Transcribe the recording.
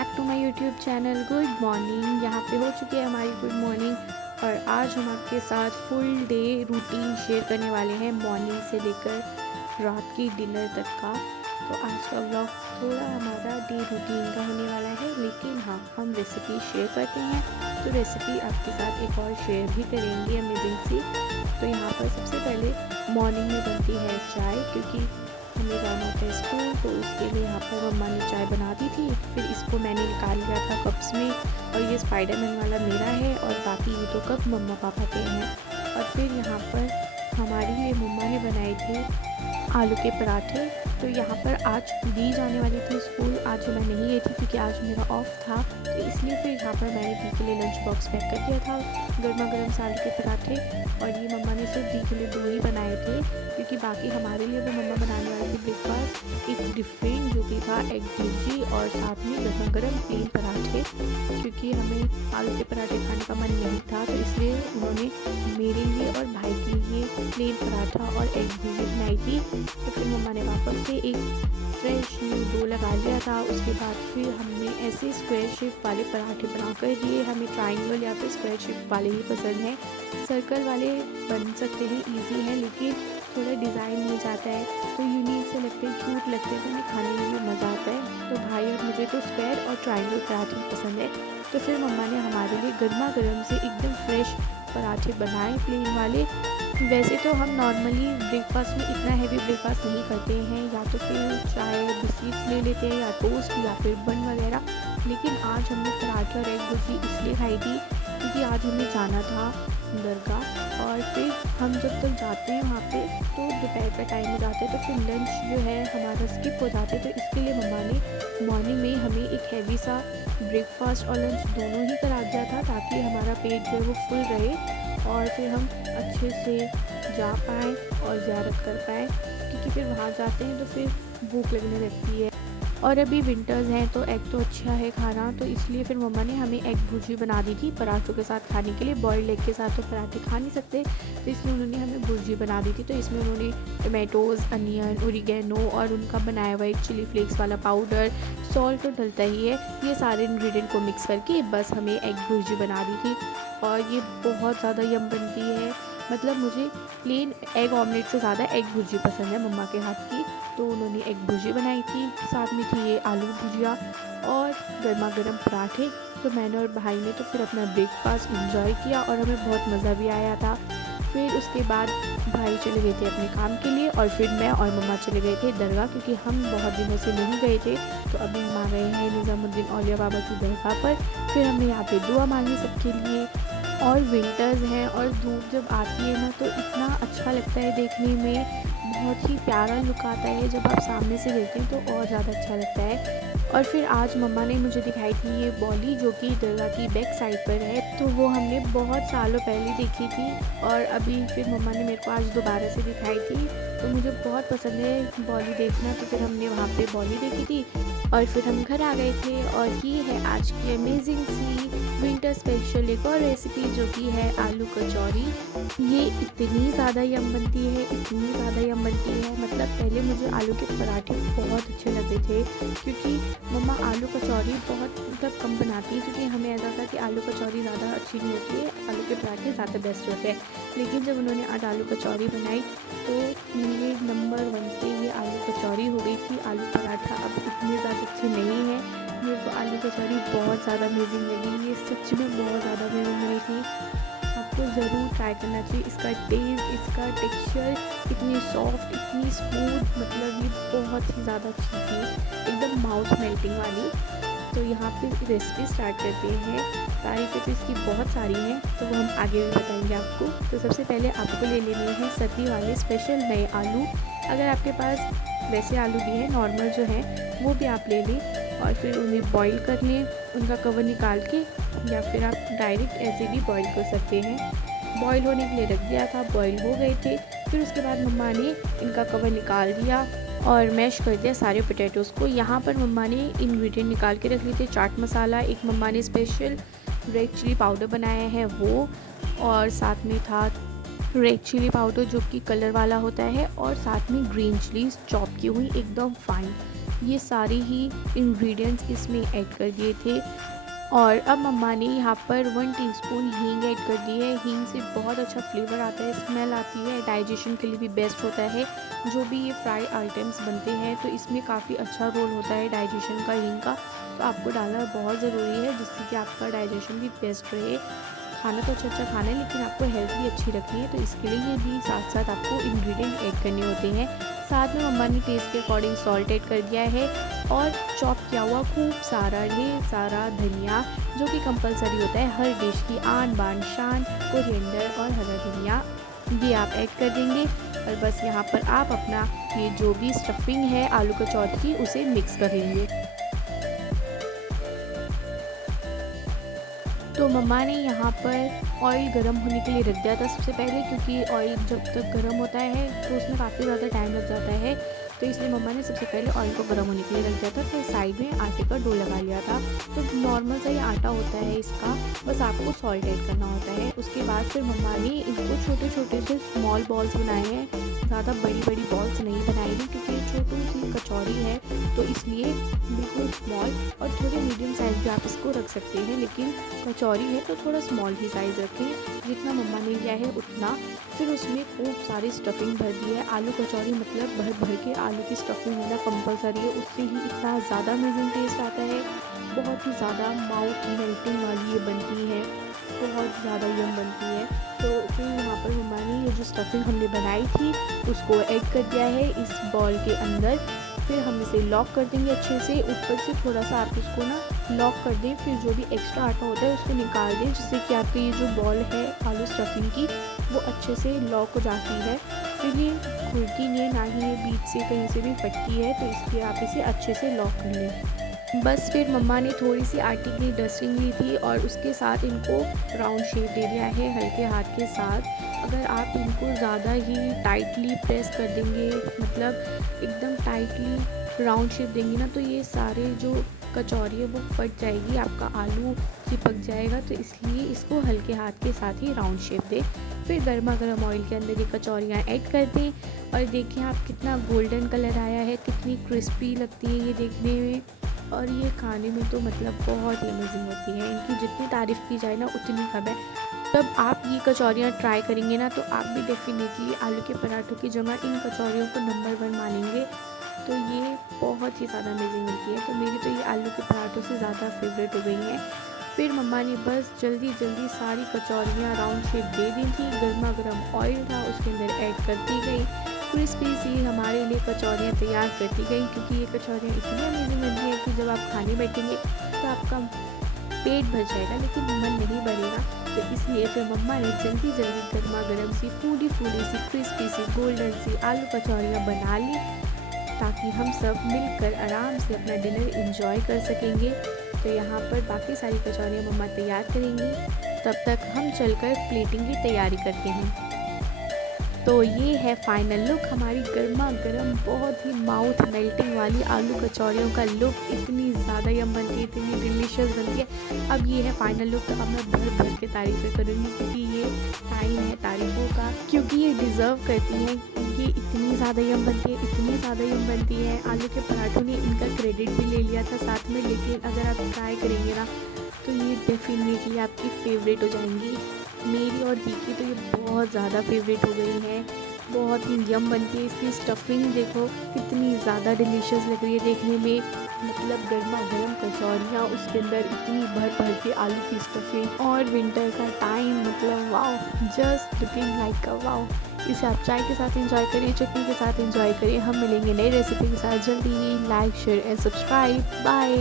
Back to my YouTube channel. Good morning. यहाँ पे हो चुकी है हमारी गुड मॉर्निंग और आज हम आपके साथ फुल डे रूटीन शेयर करने वाले हैं, मॉर्निंग से लेकर रात की डिनर तक का। तो आज का व्लॉग थोड़ा हमारा डे रूटीन का होने वाला है, लेकिन हाँ, हम रेसिपी शेयर करते हैं तो रेसिपी आपके साथ एक और शेयर भी करेंगे अमेजिंग सी। तो यहाँ पर सबसे पहले मॉर्निंग में बनती है चाय, क्योंकि हमें जाना होता है स्कूल, तो उसके लिए यहाँ पर मम्मा ने चाय बना दी थी। फिर इसको मैंने निकाल लिया था कप्स में, और ये स्पाइडरमैन वाला मेरा है और बाकी ये तो कप मम्मा पापा के हैं। और फिर यहाँ पर हमारे लिए मम्मा ने बनाए थे आलू के पराठे। तो यहाँ पर आज दी जाने वाली थी स्कूल, आज मैं नहीं गई थी क्योंकि आज मेरा ऑफ था, तो इसलिए फिर यहाँ पर मैंने दी के लिए लंच बॉक्स पैक कर दिया था गर्मा गर्म से आलू के पराठे। और ये मम्मा ने सिर्फ दी के लिए 2 ही बनाए थे, क्योंकि बाकी हमारे लिए वो मम्मा बनाने वाली थी ब्रेकफास्ट एक डिफरेंट, जो कि था एग भुर्जी और साथ में गर्मा गर्म प्लेन पराठे। क्योंकि हमें आलू के पराठे खाने का मन नहीं था, तो इसलिए उन्होंने मेरे लिए और भाई के लिए प्लेन पराठा और एग भुर्जी बनाई थी। तो फिर मम्मा ने वापस से एक फ्रेश न्यू डो लगा लिया था। उसके बाद फिर हमने ऐसे स्क्वायर शेप वाले पराठे बना कर दिए। हमें ट्रायंगल या फिर स्क्वायर शेप वाले ही पसंद हैं, सर्कल वाले बन सकते हैं, इजी है, लेकिन थोड़ा डिज़ाइन हो जाता है तो यूनिक से लगते हैं, क्यूट लगते हैं, तो उन्हें खाने में भी मज़ा आता है। तो भाई और मुझे तो स्क्वायर और ट्रायंगल पराठे पसंद है। तो फिर मम्मा ने हमारे लिए गर्मा गर्म से एकदम फ्रेश पराठे बनाए प्लेन वाले। वैसे तो हम नॉर्मली ब्रेकफास्ट में इतना हैवी ब्रेकफास्ट नहीं करते हैं, या तो फिर चाय बिस्किट्स ले लेते हैं या टोस्ट या फिर बन वगैरह, लेकिन आज हमने पराठे और एग भुर्जी इसलिए खाई थी क्योंकि आज हमें जाना था दरगाह। और फिर हम जब तक जाते हैं वहाँ पे तो दोपहर का टाइम हो जाता है, तो फिर लंच जो है हमारा स्किप हो जाता है। तो इसके लिए मम्मा ने मॉर्निंग में हमें एक हैवी सा ब्रेकफास्ट और लंच दोनों ही करा दिया था, ताकि हमारा पेट जो है वो फुल रहे और फिर हम अच्छे से जा पाएँ और ज़ियारत कर पाएँ, क्योंकि फिर वहाँ जाते हैं तो फिर भूख लगने लगती है। और अभी विंटर्स हैं तो एग तो अच्छा है खाना, तो इसलिए फिर मम्मा ने हमें एग भुर्जी बना दी थी पराठों के साथ खाने के लिए। बॉइल्ड एग के साथ तो पराठे खा नहीं सकते, तो इसलिए उन्होंने हमें भुर्जी बना दी थी। तो इसमें उन्होंने टमाटोज़, अनियन, ओरिगेनो और उनका बनाया हुआ एक चिली फ्लेक्स वाला पाउडर, सॉल्ट तो डलता ही है, ये सारे इंग्रेडिएंट को मिक्स करके बस हमें एग भुर्जी बना दी थी। और ये बहुत ज़्यादा यम बनती है, मतलब मुझे प्लेन एग ऑमलेट से ज़्यादा एग भुर्जी पसंद है मम्मा के हाथ की। तो उन्होंने एग भुर्जी बनाई थी, साथ में थी ये आलू भुजिया और गर्मा गर्म पराठे। तो मैंने और भाई ने तो फिर अपना ब्रेकफास्ट एंजॉय किया और हमें बहुत मज़ा भी आया था। फिर उसके बाद भाई चले गए थे अपने काम के लिए और फिर मैं और मम्मा चले गए थे दरगाह, क्योंकि हम बहुत दिनों से नहीं गए थे। तो अभी हम आ गए हैं निज़ामुद्दीन औलिया बाबा की दरगाह पर। फिर हमने यहाँ पे दुआ मांगी सबके लिए। और विंटर्स हैं और धूप जब आती है ना, तो इतना अच्छा लगता है देखने में, बहुत ही प्यारा लुक आता है जब आप सामने से देखते हैं, तो और ज़्यादा अच्छा लगता है। और फिर आज मम्मा ने मुझे दिखाई थी ये बॉली, जो कि दरगाह की बैक साइड पर है। तो वो हमने बहुत सालों पहले देखी थी और अभी फिर मम्मा ने मेरे को आज दोबारा से दिखाई थी। तो मुझे बहुत पसंद है बॉली देखना, तो फिर हमने वहाँ पे बॉली देखी थी और फिर हम घर आ गए थे। और ये है आज की अमेजिंग सी विंटर स्पेशल एक और रेसिपी, जो कि है आलू कचौरी। ये इतनी ज़्यादा यम बनती है, इतनी ज़्यादा यम बनती है, मतलब पहले मुझे आलू के पराठे बहुत अच्छे लगते थे, क्योंकि मम्मा आलू कचौरी बहुत मतलब कम बनाती है, क्योंकि हमें ऐसा था कि आलू कचौरी ज़्यादा अच्छी नहीं होती है, आलू के पराठे ज़्यादा बेस्ट होते हैं। लेकिन जब उन्होंने आज आलू कचौरी बनाई तो मेरे नंबर 1 पे ये आलू कचौरी हो गई थी। आलू पराठा अब इतने ज़्यादा अच्छे नहीं है, मेरे को आलू कचौरी बहुत ज़्यादा अमेजिंग लगी। ये सच में बहुत ज़्यादा अमेजिंग लगी थी, आपको ज़रूर ट्राई करना चाहिए। इसका टेस्ट, इसका टेक्सचर इतनी सॉफ्ट, इतनी स्मूथ, मतलब ये बहुत ही ज़्यादा अच्छी थी, एकदम माउथ मेल्टिंग वाली। तो यहाँ पे रेसिपी स्टार्ट करते हैं। तारीफ़ें तो इसकी बहुत सारी हैं, तो वो हम आगे भी बताएंगे आपको। तो सबसे पहले आपको ले लेने हैं सर्दी वाले स्पेशल नए आलू। अगर आपके पास वैसे आलू भी हैं, नॉर्मल जो हैं वो भी आप ले लें, और फिर उन्हें बॉईल कर लें उनका कवर निकाल के, या फिर आप डायरेक्ट ऐसे भी बॉईल कर सकते हैं। बॉईल होने के लिए रख दिया था, बॉईल हो गए थे। फिर उसके बाद मम्मा ने इनका कवर निकाल दिया और मैश कर दिया सारे पोटैटोज़ को। यहाँ पर मम्मा ने इंग्रेडिएंट निकाल के रख लिए थे, चाट मसाला, एक मम्मा ने स्पेशल रेड चिली पाउडर बनाया है वो, और साथ में था रेड चिली पाउडर जो कि कलर वाला होता है, और साथ में ग्रीन चिलीज चॉप की हुई एकदम फाइन। ये सारे ही इंग्रेडिएंट्स इसमें ऐड कर दिए थे। और अब मम्मा ने यहाँ पर 1 टीस्पून हींग ऐड कर दी है। हींग से बहुत अच्छा फ्लेवर आता है, स्मेल आती है, डाइजेशन के लिए भी बेस्ट होता है। जो भी ये फ्राई आइटम्स बनते हैं तो इसमें काफ़ी अच्छा रोल होता है डाइजेशन का हींग का, तो आपको डालना बहुत ज़रूरी है जिससे कि आपका डाइजेशन भी बेस्ट रहे। खाना तो अच्छा खाना है लेकिन आपको हेल्थ भी अच्छी रखनी है, तो इसके लिए ये भी साथ साथ आपको इंग्रेडिएंट ऐड करने होते हैं। साथ में मम्मा ने टेस्ट के अकॉर्डिंग सॉल्ट ऐड कर दिया है और चॉप किया हुआ खूब सारा ढेर सारा धनिया, जो कि कंपलसरी होता है हर डिश की, आन बान शान, कोरिएंडर और हरा धनिया, ये आप ऐड कर देंगे। और बस यहाँ पर आप अपना ये जो भी स्टफिंग है आलू कचौरी की उसे मिक्स कर लेंगे। तो मम्मा ने यहाँ पर ऑयल गरम होने के लिए रख दिया था सबसे पहले, क्योंकि ऑयल जब तक गरम होता है तो उसमें काफ़ी ज़्यादा टाइम लग जाता है, तो इसलिए मम्मा ने सबसे पहले ऑयल को गर्म होने के लिए रख दिया था। फिर साइड में आटे का डो लगा लिया था। तो नॉर्मल सा ही आटा होता है इसका, बस आपको सॉल्ट ऐड करना होता है। उसके बाद फिर मम्मा ने इनको छोटे छोटे से स्मॉल बॉल्स बनाए हैं, ज़्यादा बड़ी बड़ी बॉल्स नहीं बनाई थी क्योंकि ये छोटी सी कचौरी है, तो इसलिए बिल्कुल स्मॉल। और थोड़े मीडियम साइज़ भी आप इसको रख सकते हैं, लेकिन कचौरी है तो थोड़ा स्मॉल ही साइज़ रखें, जितना मम्मा ने लिया है उतना। फिर उसमें खूब सारी स्टफिंग भर दी है। आलू कचौरी मतलब भर भर के आलू की स्टफिंग होना कंपलसरी है, उससे ही इतना ज़्यादा अमेजिंग टेस्ट आता है। बहुत ही ज़्यादा माउथ मेल्टिंग वाली ये बनती है, बहुत ज़्यादा यम बनती है। तो फिर यहाँ पर मम्मा ने ये जो स्टफिंग हमने बनाई थी उसको ऐड कर दिया है इस बॉल के अंदर। फिर हम इसे लॉक कर देंगे अच्छे से, ऊपर से थोड़ा सा आप इसको ना लॉक कर दें। फिर जो भी एक्स्ट्रा आटा होता है उसको निकाल दें, जिससे कि आपकी ये जो बॉल है आलू स्टफिंग की वो अच्छे से लॉक हो जाती है। फिर ये खुलती नहीं है, ना ही ये बीच से कहीं से भी फटती है, तो इसलिए आप इसे अच्छे से लॉक कर लें। बस फिर मम्मा ने थोड़ी सी आटे की डस्टिंग ली थी और उसके साथ इनको राउंड शेप दे दिया है हल्के हाथ के साथ। अगर आप इनको ज़्यादा ही टाइटली प्रेस कर देंगे, मतलब एकदम टाइटली राउंड शेप देंगे ना, तो ये सारे जो कचौरी है वो फट जाएगी, आपका आलू चिपक जाएगा। तो इसलिए इसको हल्के हाथ के साथ ही राउंड शेप दें। फिर गर्मा गर्म ऑयल के अंदर ये कचौरियाँ ऐड कर दें और देखिए आप कितना गोल्डन कलर आया है, कितनी क्रिस्पी लगती है ये देखने में, और ये खाने में तो मतलब बहुत ही अमेजिंग होती है। इनकी जितनी तारीफ़ की जाए ना उतनी कम है। जब आप ये कचौरियाँ ट्राई करेंगे ना तो आप भी डेफिनेटली आलू के पराठों की जगह इन कचौरियों को नंबर 1 मानेंगे। तो ये बहुत ही ज़्यादा अमेजिंग होती है। तो मेरी तो ये आलू के पराठों से ज़्यादा फेवरेट हो गई हैं। फिर मम्मा ने बस जल्दी जल्दी सारी कचौरियाँ राउंड शेप दे दी थी। गर्मा गर्म ऑयल था उसके अंदर ऐड करती गई, क्रिस्पी सी हमारे लिए कचौरियाँ तैयार करती गई, क्योंकि ये कचौरियाँ इतनी अमेजिंग बनती है कि जब आप खाने बैठेंगे तो आपका पेट भर जाएगा लेकिन मन नहीं भरेगा। तो इसलिए फिर मम्मा ने जल्दी जल्दी गर्मा गर्म सी फूली फूली सी क्रिस्पी सी गोल्डन सी आलू कचौरियाँ बना ली, ताकि हम सब मिलकर आराम से अपना डिनर एंजॉय कर सकेंगे। तो यहाँ पर बाकी सारी कचौरियाँ मम्मा तैयार करेंगी, तब तक हम चलकर प्लेटिंग की तैयारी करते हैं। तो ये है फाइनल लुक हमारी गर्मा गर्म बहुत ही माउथ मेल्टिंग वाली आलू कचौरियों का लुक। इतनी ज़्यादा यम बनती है, इतनी डिलीशियस बनती है। अब ये है फाइनल लुक, तो अब मैं भर भर के तारीफ़ें करूँगी, क्योंकि ये टाइम है तारीफ़ों का, क्योंकि ये डिज़र्व करती हैं। ये इतनी ज़्यादा यम बनती है, इतनी ज़्यादा यम बनती है। आलू के पराठों ने इनका क्रेडिट भी ले लिया था साथ में, लेकिन अगर आप ट्राई करेंगे ना तो ये डेफिनेटली आपकी फेवरेट हो जाएंगी। मेरी और दी की तो ये बहुत ज़्यादा फेवरेट हो गई है, बहुत ही यम बनती है। इसकी स्टफिंग देखो कितनी ज़्यादा डिलीशियस लग रही है देखने में, मतलब गर्मा गर्म कचौरियाँ, उसके अंदर इतनी भर भर के आलू की स्टफिंग, और विंटर का टाइम, मतलब wow, just looking like a wow. इसे आप चाय के साथ एंजॉय करिए, चटनी के साथ एंजॉय करिए। हम मिलेंगे नई रेसिपी के साथ जल्दी ही। Like share and subscribe, bye.